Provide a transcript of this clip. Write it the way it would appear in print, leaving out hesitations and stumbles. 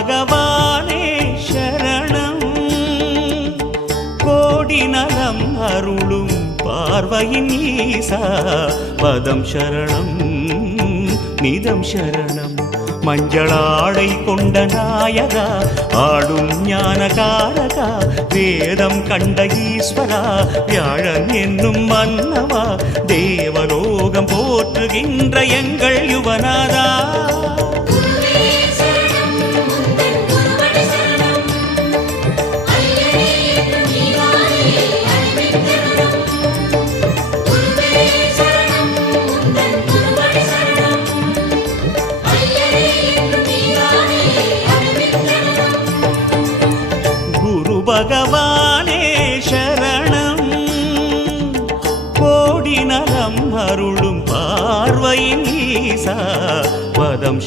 பகவானே சரணம் கோடி நலம் அருளும் பார்வையின் ஈசா பதம் சரணம் நிதம் சரணம் மஞ்சளாடை கொண்ட நாயகா ஆடும் ஞானகாரகா வேதம் கண்ட ஈஸ்வரா வியாழன் என்னும் மன்னவா தேவலோகம் போற்றுகின்ற எங்கள் யுவனாதா பகவானே சரணம் கோடி நலம் அருளும் பார்வையின் ஈசா பதம்